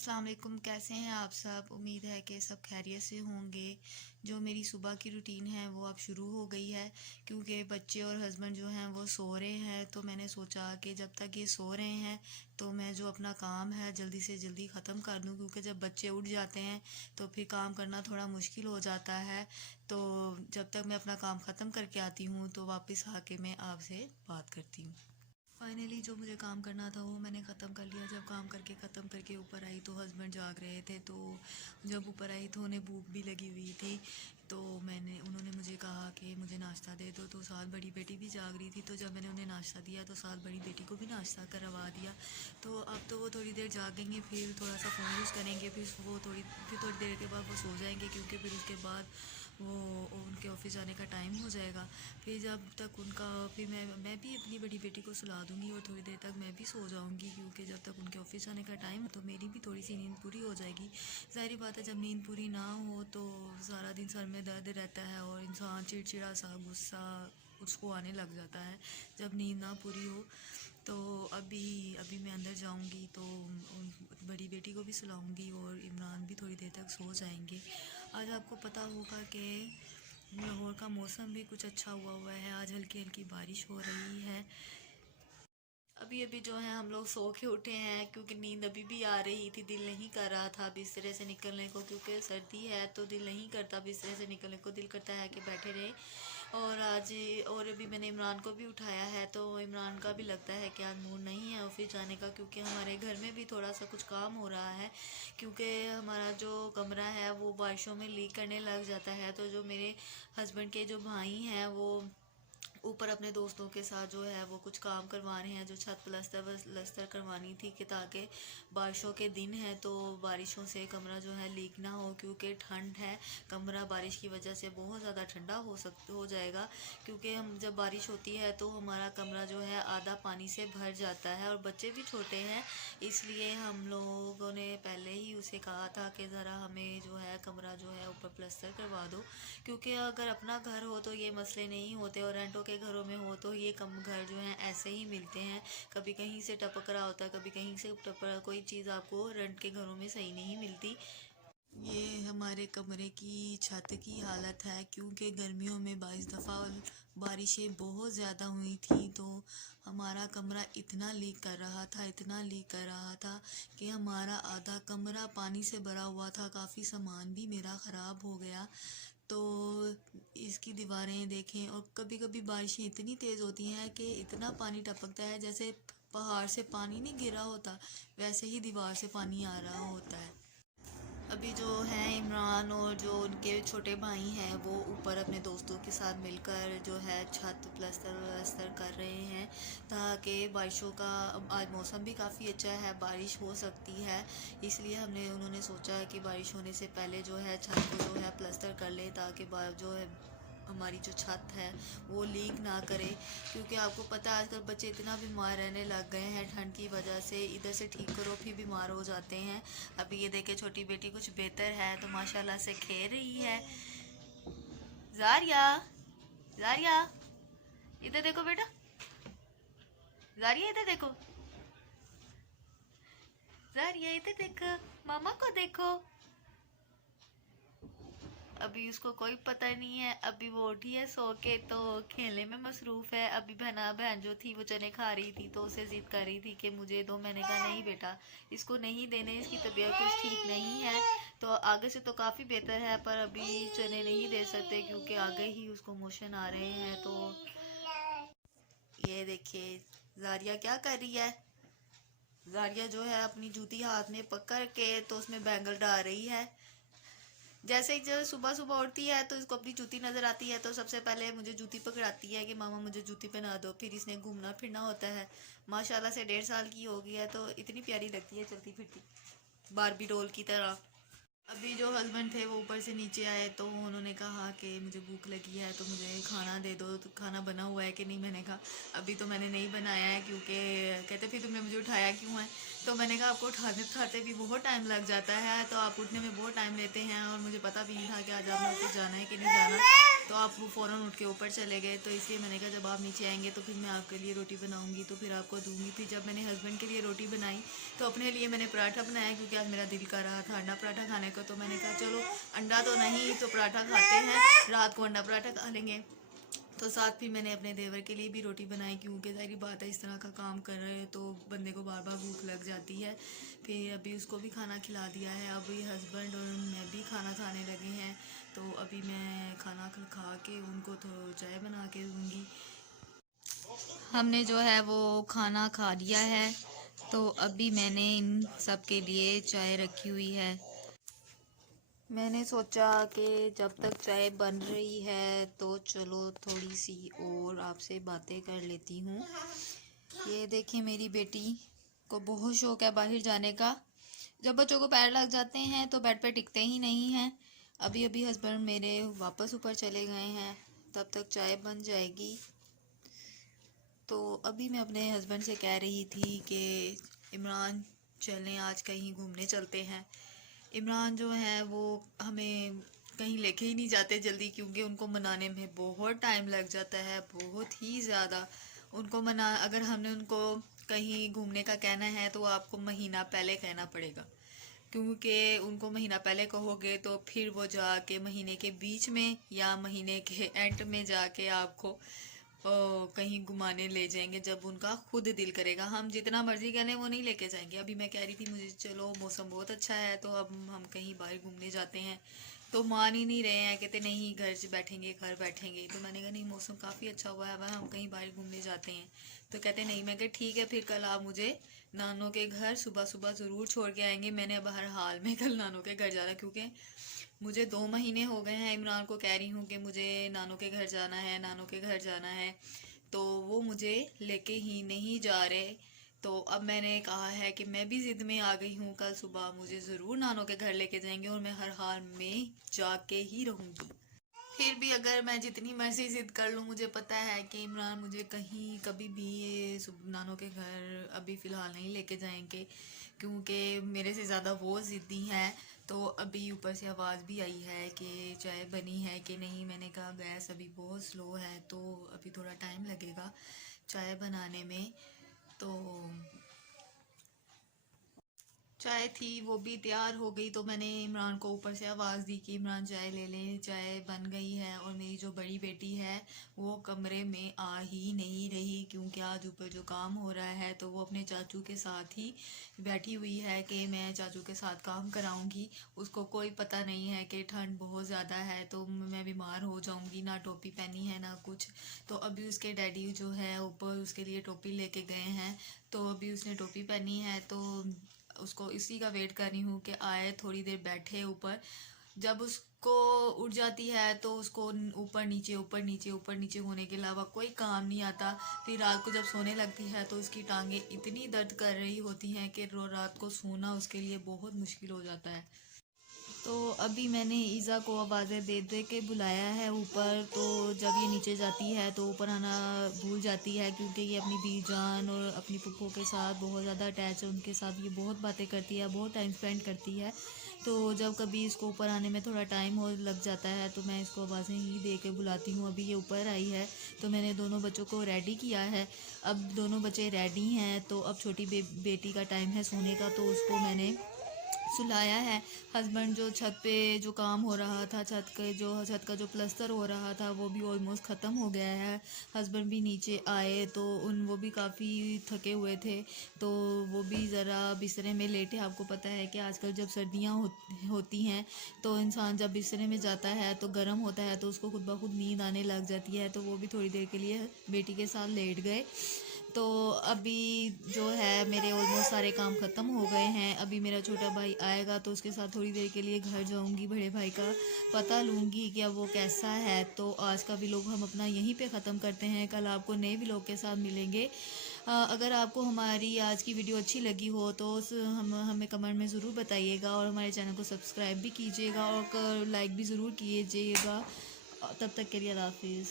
अस्सलाम वालेकुम। कैसे हैं आप सब? उम्मीद है कि सब खैरियत से होंगे। जो मेरी सुबह की रूटीन है वो अब शुरू हो गई है, क्योंकि बच्चे और हस्बैंड जो हैं वो सो रहे हैं। तो मैंने सोचा कि जब तक ये सो रहे हैं तो मैं जो अपना काम है जल्दी से जल्दी ख़त्म कर दूं, क्योंकि जब बच्चे उठ जाते हैं तो फिर काम करना थोड़ा मुश्किल हो जाता है। तो जब तक मैं अपना काम ख़त्म करके आती हूँ तो वापस आके मैं आपसे बात करती हूँ। फाइनली जो मुझे काम करना था वो मैंने ख़त्म कर लिया। जब काम करके ख़त्म करके ऊपर आई तो हस्बैंड जाग रहे थे। तो जब ऊपर आई तो उन्हें भूख भी लगी हुई थी। तो उन्होंने मुझे कहा कि मुझे नाश्ता दे दो। तो साथ बड़ी बेटी भी जाग रही थी। तो जब मैंने उन्हें नाश्ता दिया तो साथ बड़ी बेटी को भी नाश्ता करवा दिया। तो अब तो वो थोड़ी देर जागेंगे, फिर थोड़ा सा फ़ोन यूज़ करेंगे, फिर थोड़ी देर के बाद वो सो जाएंगे, क्योंकि फिर उसके बाद वो उनके ऑफिस जाने का टाइम हो जाएगा। फिर जब तक उनका फिर मैं भी अपनी बड़ी बेटी को सुला दूँगी और थोड़ी देर तक मैं भी सो जाऊँगी, क्योंकि जब तक उनके ऑफिस जाने का टाइम तो मेरी भी थोड़ी सी नींद पूरी हो जाएगी। ज़ाहिर बात है, जब नींद पूरी ना हो तो सारा दिन सर में दर्द रहता है और इंसान चिड़चिड़ा सा गुस्सा उसको आने लग जाता है जब नींद ना पूरी हो। तो अभी अभी मैं अंदर जाऊंगी तो बड़ी बेटी को भी सुलाऊंगी और इमरान भी थोड़ी देर तक सो जाएंगे। आज आपको पता होगा कि लाहौर का मौसम भी कुछ अच्छा हुआ हुआ है। आज हल्की हल्की बारिश हो रही है। अभी अभी जो है हम लोग सो के उठे हैं, क्योंकि नींद अभी भी आ रही थी। दिल नहीं कर रहा था बिस्तरे से निकलने को, क्योंकि सर्दी है तो दिल नहीं करता बिस्तरे से निकलने को। दिल करता है कि बैठे रहे। और अभी मैंने इमरान को भी उठाया है तो इमरान का भी लगता है कि आज मूड नहीं है ऑफिस जाने का, क्योंकि हमारे घर में भी थोड़ा सा कुछ काम हो रहा है। क्योंकि हमारा जो कमरा है वो बारिशों में लीक करने लग जाता है। तो जो मेरे हस्बैंड के जो भाई हैं वो ऊपर अपने दोस्तों के साथ जो है वो कुछ काम करवा रहे हैं, जो छत प्लस्तर करवानी थी, कि ताकि बारिशों के दिन है तो बारिशों से कमरा जो है लीक ना हो। क्योंकि ठंड है, कमरा बारिश की वजह से बहुत ज़्यादा ठंडा हो जाएगा। क्योंकि हम जब बारिश होती है तो हमारा कमरा जो है आधा पानी से भर जाता है और बच्चे भी छोटे हैं, इसलिए हम लोगों ने पहले ही उसे कहा था कि ज़रा हमें जो है कमरा जो है ऊपर प्लस्तर करवा दो। क्योंकि अगर अपना घर हो तो ये मसले नहीं होते, और रेंटों के घरों में हो तो ये कम घर जो हैं ऐसे ही मिलते हैं। कभी कहीं से टपक रहा होता है, कभी कहीं से कोई चीज़ आपको रेंट के घरों में सही नहीं मिलती। ये हमारे कमरे की छत की हालत है, क्योंकि गर्मियों में 22 दफ़ा बारिशें बहुत ज़्यादा हुई थी। तो हमारा कमरा इतना लीक कर रहा था, इतना लीक कर रहा था कि हमारा आधा कमरा पानी से भरा हुआ था। काफ़ी सामान भी मेरा ख़राब हो गया। तो इसकी दीवारें देखें, और कभी कभी बारिशें इतनी तेज़ होती हैं कि इतना पानी टपकता है जैसे पहाड़ से पानी नहीं गिरा होता, वैसे ही दीवार से पानी आ रहा होता है। अभी जो है इमरान और जो उनके छोटे भाई हैं वो ऊपर अपने दोस्तों के साथ मिलकर जो है छत प्लस्तर वलस्तर कर रहे हैं, ताकि बारिशों का आज मौसम भी काफ़ी अच्छा है, बारिश हो सकती है। इसलिए उन्होंने सोचा है कि बारिश होने से पहले जो है छत को जो है प्लस्तर कर ले, ताकि जो है हमारी जो छत है वो लीक ना करे। क्योंकि आपको पता है आजकल बच्चे इतना बीमार रहने लग गए हैं ठंड की वजह से, इधर से ठीक करो फिर बीमार हो जाते हैं। अभी ये देखे छोटी बेटी कुछ बेहतर है तो माशाल्लाह से खेल रही है। जारिया, जारिया, इधर देखो बेटा, जारिया इधर देखो, जारिया इधर देखो, मामा को देखो। अभी उसको कोई पता नहीं है, अभी वो उठी है सो के तो खेलने में मसरूफ़ है। अभी बहन जो थी वो चने खा रही थी तो उसे जिद कर रही थी कि मुझे दो। मैंने कहा नहीं बेटा, इसको नहीं देने, इसकी तबीयत कुछ ठीक नहीं है। तो आगे से तो काफ़ी बेहतर है, पर अभी चने नहीं दे सकते क्योंकि आगे ही उसको मोशन आ रहे हैं। तो ये देखिए जारिया क्या कर रही है। जारिया जो है अपनी जूती हाथ में पकड़ के तो उसमें बैंगल डाल रही है। जैसे ही जो सुबह सुबह उठती है तो इसको अपनी जूती नज़र आती है तो सबसे पहले मुझे जूती पकड़ाती है कि मामा मुझे जूती पहना दो। फिर इसने घूमना फिरना होता है। माशाल्लाह से 1.5 साल की हो गई है तो इतनी प्यारी लगती है चलती फिरती, बारबी डॉल की तरह। अभी जो हस्बैंड थे वो ऊपर से नीचे आए तो उन्होंने कहा कि मुझे भूख लगी है तो मुझे खाना दे दो। तो खाना बना हुआ है कि नहीं, मैंने कहा अभी तो मैंने नहीं बनाया है, क्योंकि कहते फिर तुमने मुझे उठाया क्यों है। तो मैंने कहा आपको उठाते उठाते भी बहुत टाइम लग जाता है, तो आप उठने में बहुत टाइम लेते हैं और मुझे पता भी नहीं था कि आज आपने ऊपर जाना है कि नहीं जाना, तो आप वो फ़ौरन उठ के ऊपर चले गए। तो इसलिए मैंने कहा जब आप नीचे आएंगे तो फिर मैं आपके लिए रोटी बनाऊंगी तो फिर आपको दूंगी। फिर जब मैंने हस्बैंड के लिए रोटी बनाई तो अपने लिए मैंने पराठा बनाया, क्योंकि आज मेरा दिल कर रहा था अंडा पराठा खाने को। तो मैंने कहा चलो अंडा तो नहीं तो पराठा खाते हैं, रात को अंडा पराठा खा लेंगे। तो साथ भी मैंने अपने देवर के लिए भी रोटी बनाई, क्योंकि ज़ाहिर बात है इस तरह का काम कर रहे हैं तो बंदे को बार बार भूख लग जाती है। फिर अभी उसको भी खाना खिला दिया है, अभी हस्बैंड और मैं भी खाना खाने लगे हैं। तो अभी मैं खाना खा के उनको तो चाय बना के दूँगी। हमने जो है वो खाना खा लिया है, तो अभी मैंने इन सब के लिए चाय रखी हुई है। मैंने सोचा कि जब तक चाय बन रही है तो चलो थोड़ी सी और आपसे बातें कर लेती हूँ। ये देखिए मेरी बेटी को बहुत शौक है बाहर जाने का। जब बच्चों को पैर लग जाते हैं तो बेड पे टिकते ही नहीं हैं। अभी अभी हस्बैंड मेरे वापस ऊपर चले गए हैं, तब तक चाय बन जाएगी। तो अभी मैं अपने हस्बैंड से कह रही थी कि इमरान चलें आज कहीं घूमने चलते हैं। इमरान जो है वो हमें कहीं लेके ही नहीं जाते जल्दी, क्योंकि उनको मनाने में बहुत टाइम लग जाता है, बहुत ही ज़्यादा। उनको मना अगर हमने उनको कहीं घूमने का कहना है तो आपको महीना पहले कहना पड़ेगा, क्योंकि उनको महीना पहले कहोगे तो फिर वो जाके महीने के बीच में या महीने के एंड में जाके आपको कहीं घुमाने ले जाएंगे जब उनका खुद दिल करेगा। हम जितना मर्जी कह लें वो नहीं लेके जाएंगे। अभी मैं कह रही थी मुझे चलो मौसम बहुत अच्छा है तो अब हम कहीं बाहर घूमने जाते हैं, तो मान ही नहीं रहे हैं, कहते नहीं घर से बैठेंगे घर बैठेंगे। तो मैंने कहा नहीं मौसम काफ़ी अच्छा हुआ है, अब हम कहीं बाहर घूमने जाते हैं। तो कहते नहीं। मैं कहा ठीक है फिर कल आप मुझे नानों के घर सुबह सुबह ज़रूर छोड़ के आएंगे। मैंने अब हर हाल में कल नानों के घर जाना, क्योंकि मुझे 2 महीने हो गए हैं इमरान को कह रही हूँ कि मुझे नानों के घर जाना है, नानों के घर जाना है, तो वो मुझे लेके ही नहीं जा रहे। तो अब मैंने कहा है कि मैं भी ज़िद में आ गई हूँ, कल सुबह मुझे ज़रूर नानों के घर लेके जाएंगे और मैं हर हाल में जाके ही रहूँगी। फिर भी अगर मैं जितनी मर्जी जिद कर लूँ, मुझे पता है कि इमरान मुझे कहीं कभी भी ये नानों के घर अभी फ़िलहाल नहीं लेके जाएंगे, क्योंकि मेरे से ज़्यादा वो ज़िद्दी हैं। तो अभी ऊपर से आवाज़ भी आई है कि चाय बनी है कि नहीं। मैंने कहा गैस अभी बहुत स्लो है तो अभी थोड़ा टाइम लगेगा चाय बनाने में। तो चाय थी वो भी तैयार हो गई, तो मैंने इमरान को ऊपर से आवाज़ दी कि इमरान चाय ले ले, चाय बन गई है। और मेरी जो बड़ी बेटी है वो कमरे में आ ही नहीं रही, क्योंकि आज ऊपर जो काम हो रहा है तो वो अपने चाचू के साथ ही बैठी हुई है कि मैं चाचू के साथ काम कराऊंगी। उसको कोई पता नहीं है कि ठंड बहुत ज़्यादा है तो मैं बीमार हो जाऊंगी, ना टोपी पहनी है ना कुछ। तो अभी उसके डैडी जो है ऊपर उसके लिए टोपी लेके गए हैं, तो अभी उसने टोपी पहनी है। तो उसको इसी का वेट कर रही हूँ कि आए, थोड़ी देर बैठे ऊपर। जब उसको उठ जाती है तो उसको ऊपर नीचे ऊपर नीचे ऊपर नीचे होने के अलावा कोई काम नहीं आता। फिर रात को जब सोने लगती है तो उसकी टांगें इतनी दर्द कर रही होती हैं कि रात को सोना उसके लिए बहुत मुश्किल हो जाता है। तो अभी मैंने ईज़ा को आवाज़ें दे दे के बुलाया है ऊपर, तो जब ये नीचे जाती है तो ऊपर आना भूल जाती है, क्योंकि ये अपनी दी जान और अपनी पुप्पो के साथ बहुत ज़्यादा अटैच है। उनके साथ ये बहुत बातें करती है, बहुत टाइम स्पेंड करती है। तो जब कभी इसको ऊपर आने में थोड़ा टाइम हो लग जाता है तो मैं इसको आवाज़ें ही दे के बुलाती हूँ। अभी ये ऊपर आई है तो मैंने दोनों बच्चों को रेडी किया है। अब दोनों बच्चे रेडी हैं तो अब छोटी बेटी का टाइम है सोने का, तो उसको मैंने सुलाया है। हस्बैंड जो छत पे जो काम हो रहा था, छत का जो प्लस्तर हो रहा था वो भी ऑलमोस्ट ख़त्म हो गया है। हस्बैंड भी नीचे आए तो वो भी काफ़ी थके हुए थे, तो वो भी ज़रा बिस्तरे में लेटे। आपको पता है कि आजकल जब सर्दियाँ होती हैं तो इंसान जब बिस्तरे में जाता है तो गर्म होता है, तो उसको खुद ब खुद नींद आने लग जाती है। तो वो भी थोड़ी देर के लिए बेटी के साथ लेट गए। तो अभी जो है मेरे ऑलमोस्ट सारे काम ख़त्म हो गए हैं। अभी मेरा छोटा भाई आएगा तो उसके साथ थोड़ी देर के लिए घर जाऊंगी, बड़े भाई का पता लूँगी कि अब वो कैसा है। तो आज का व्लॉग हम अपना यहीं पे ख़त्म करते हैं, कल आपको नए व्लॉग के साथ मिलेंगे। अगर आपको हमारी आज की वीडियो अच्छी लगी हो तो हमें कमेंट में ज़रूर बताइएगा, और हमारे चैनल को सब्सक्राइब भी कीजिएगा और लाइक भी ज़रूर कीजिएगा। तब तक के लिए अल्लाह हाफिज़।